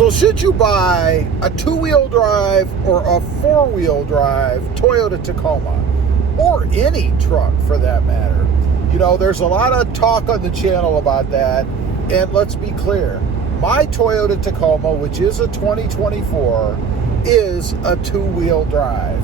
So should you buy a two-wheel drive or a four-wheel drive Toyota Tacoma, or any truck for that matter? You know, there's a lot of talk on the channel about that, and let's be clear. My Toyota Tacoma, which is a 2024, is a two-wheel drive.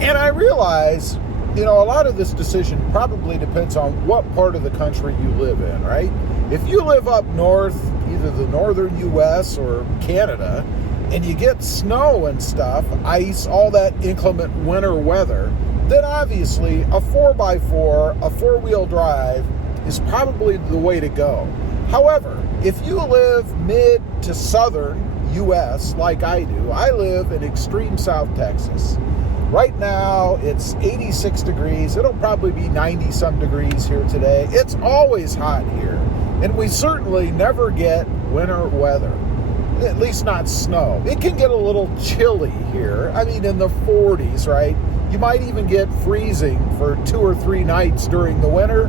And I realize, you know, a lot of this decision probably depends on what part of the country you live in, right? If you live up north, either the northern U.S. or Canada, and you get snow and stuff, ice, all that inclement winter weather, then obviously a 4x4, a four-wheel drive, is probably the way to go. However, if you live mid to southern U.S. like I do, I live in extreme South Texas. Right now, it's 86 degrees. It'll probably be 90-some degrees here today. It's always hot here, and we certainly never get winter weather, at least not snow. It can get a little chilly here. I mean, in the 40s, right? You might even get freezing for 2 or 3 nights during the winter,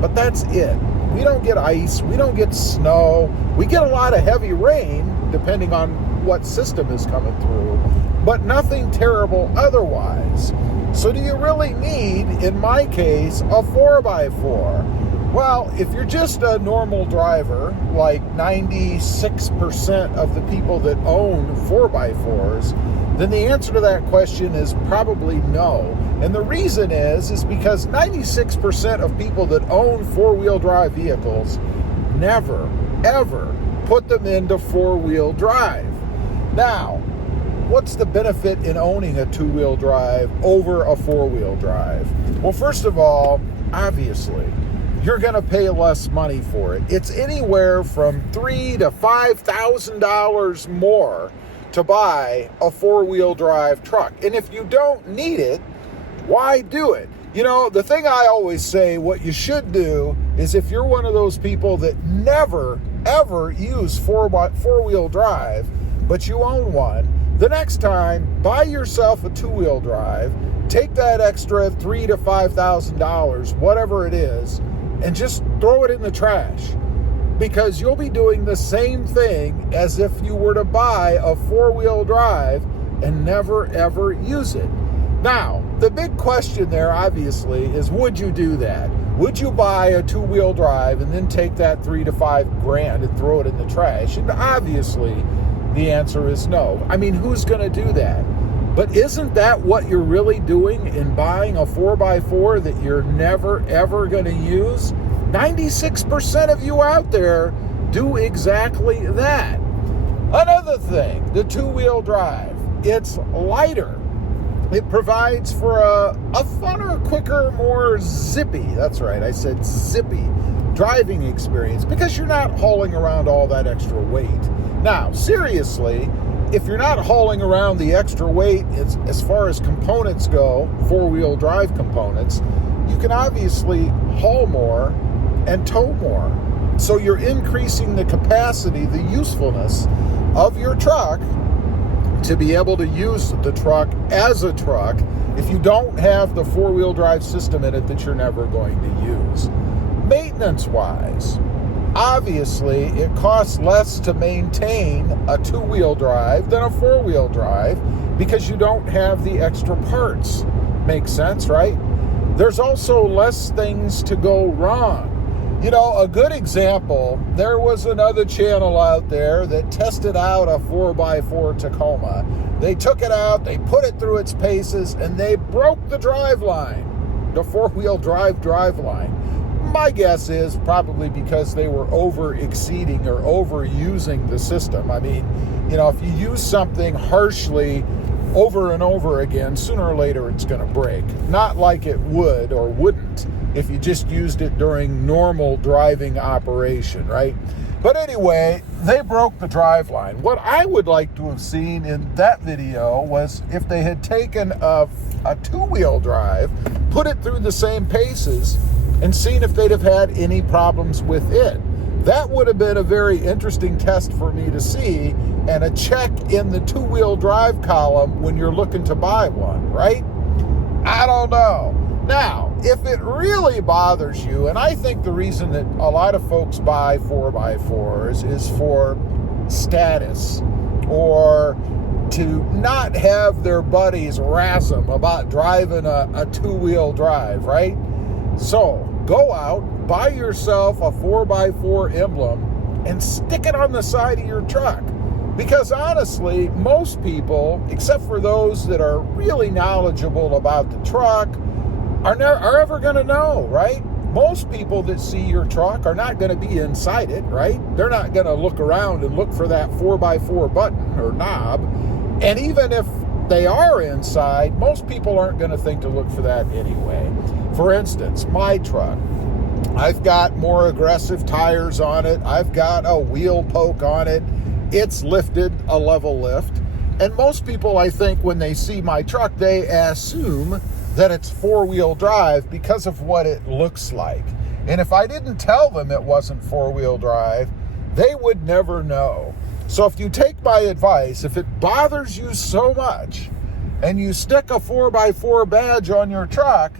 but that's it. We don't get ice. We don't get snow. We get a lot of heavy rain, depending on what system is coming through, but nothing terrible otherwise. So do you really need, in my case, a 4x4? Well, if you're just a normal driver, like 96% of the people that own 4x4s, then the answer to that question is probably no. And the reason is because 96% of people that own four-wheel drive vehicles never, ever put them into four-wheel drive. Now, what's the benefit in owning a two-wheel drive over a four-wheel drive? Well, first of all, obviously, you're going to pay less money for it. It's anywhere from $3,000 to $5,000 more to buy a four-wheel drive truck. And if you don't need it, why do it? You know, the thing I always say, what you should do is, if you're one of those people that never, ever use four-wheel drive, but you own one, the next time, buy yourself a two-wheel drive, take that extra $3,000 to $5,000, whatever it is, and just throw it in the trash. Because you'll be doing the same thing as if you were to buy a four-wheel drive and never, ever use it. Now, the big question there, obviously, is would you do that? Would you buy a two-wheel drive and then take that $3,000 to $5,000 and throw it in the trash? And obviously, the answer is no. I mean, who's going to do that? But isn't that what you're really doing in buying a 4x4 that you're never, ever going to use? 96% of you out there do exactly that. Another thing, the two-wheel drive, it's lighter. It provides for a funner, quicker, more zippy, that's right, I said zippy, driving experience, because you're not hauling around all that extra weight. Now, seriously, if you're not hauling around the extra weight, as far as components go, four-wheel drive components, you can obviously haul more and tow more. So you're increasing the capacity, the usefulness of your truck to be able to use the truck as a truck if you don't have the four-wheel drive system in it that you're never going to use. Maintenance-wise, obviously, it costs less to maintain a two-wheel drive than a four-wheel drive because you don't have the extra parts. Makes sense, right? There's also less things to go wrong. You know, a good example, there was another channel out there that tested out a 4x4 Tacoma. They took it out, they put it through its paces, and they broke the drive line, the four-wheel drive line. My guess is probably because they were over-exceeding or overusing the system. I mean, you know, if you use something harshly over and over again, sooner or later it's going to break. Not like it would or wouldn't if you just used it during normal driving operation, right? But anyway, they broke the drive line. What I would like to have seen in that video was if they had taken a two-wheel drive, put it through the same paces, and seen if they'd have had any problems with it. That would have been a very interesting test for me to see, and a check in the two-wheel drive column when you're looking to buy one, right? I don't know. Now, if it really bothers you, and I think the reason that a lot of folks buy 4x4s is for status, or to not have their buddies razz them about driving a two-wheel drive, right? So go out, buy yourself a 4x4 emblem and stick it on the side of your truck. Because honestly, most people, except for those that are really knowledgeable about the truck, are ever going to know, right? Most people that see your truck are not going to be inside it, right? They're not going to look around and look for that 4x4 button or knob. And even if they are inside, most people aren't going to think to look for that anyway. For instance, my truck, I've got more aggressive tires on it. I've got a wheel poke on it. It's lifted a level lift. And most people, I think, when they see my truck, they assume that it's four-wheel drive because of what it looks like. And if I didn't tell them it wasn't four-wheel drive, they would never know. So if you take my advice, if it bothers you so much and you stick a 4x4 badge on your truck,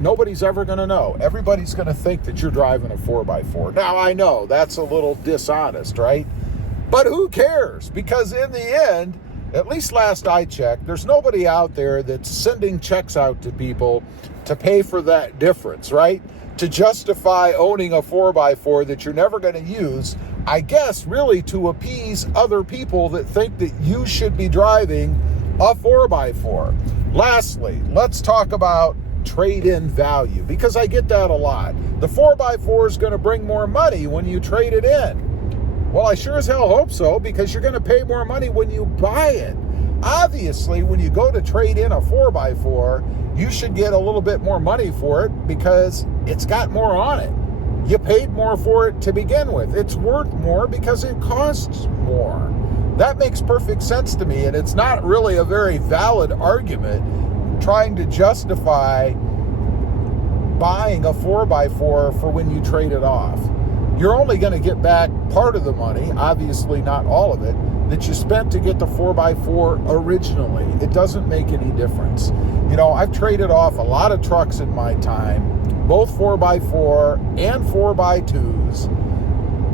nobody's ever going to know. Everybody's going to think that you're driving a 4x4. Now, I know that's a little dishonest, right? But who cares? Because in the end, at least last I checked, there's nobody out there that's sending checks out to people to pay for that difference, right? To justify owning a 4x4 that you're never going to use, I guess really to appease other people that think that you should be driving a 4x4. Lastly, let's talk about trade-in value, because I get that a lot. The 4x4 is going to bring more money when you trade it in. Well, I sure as hell hope so, because you're going to pay more money when you buy it. Obviously, when you go to trade in a 4x4, you should get a little bit more money for it because it's got more on it. You paid more for it to begin with. It's worth more because it costs more. That makes perfect sense to me, and it's not really a very valid argument trying to justify buying a 4x4 for when you trade it off. You're only going to get back part of the money, obviously not all of it, that you spent to get the 4x4 originally. It doesn't make any difference. You know, I've traded off a lot of trucks in my time, both 4x4 and 4x2s,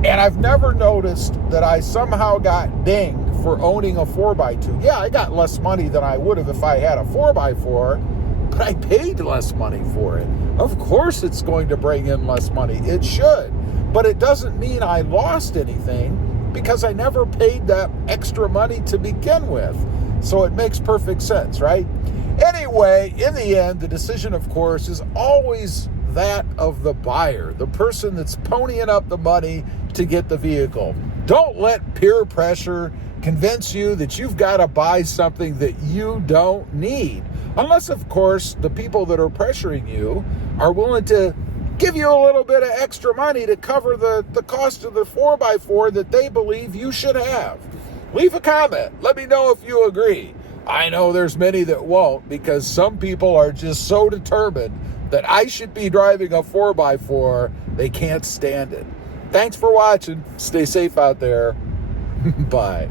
and I've never noticed that I somehow got dinged for owning a 4x2. Yeah, I got less money than I would have if I had a 4x4, but I paid less money for it. Of course it's going to bring in less money. It should. But it doesn't mean I lost anything because I never paid that extra money to begin with. So it makes perfect sense, right? Anyway, in the end, the decision, of course, is always that of the buyer, the person that's ponying up the money to get the vehicle. Don't let peer pressure convince you that you've got to buy something that you don't need. Unless, of course, the people that are pressuring you are willing to give you a little bit of extra money to cover the cost of the 4x4 that they believe you should have. Leave a comment. Let me know if you agree. I know there's many that won't, because some people are just so determined that I should be driving a 4x4, they can't stand it. Thanks for watching. Stay safe out there. Bye.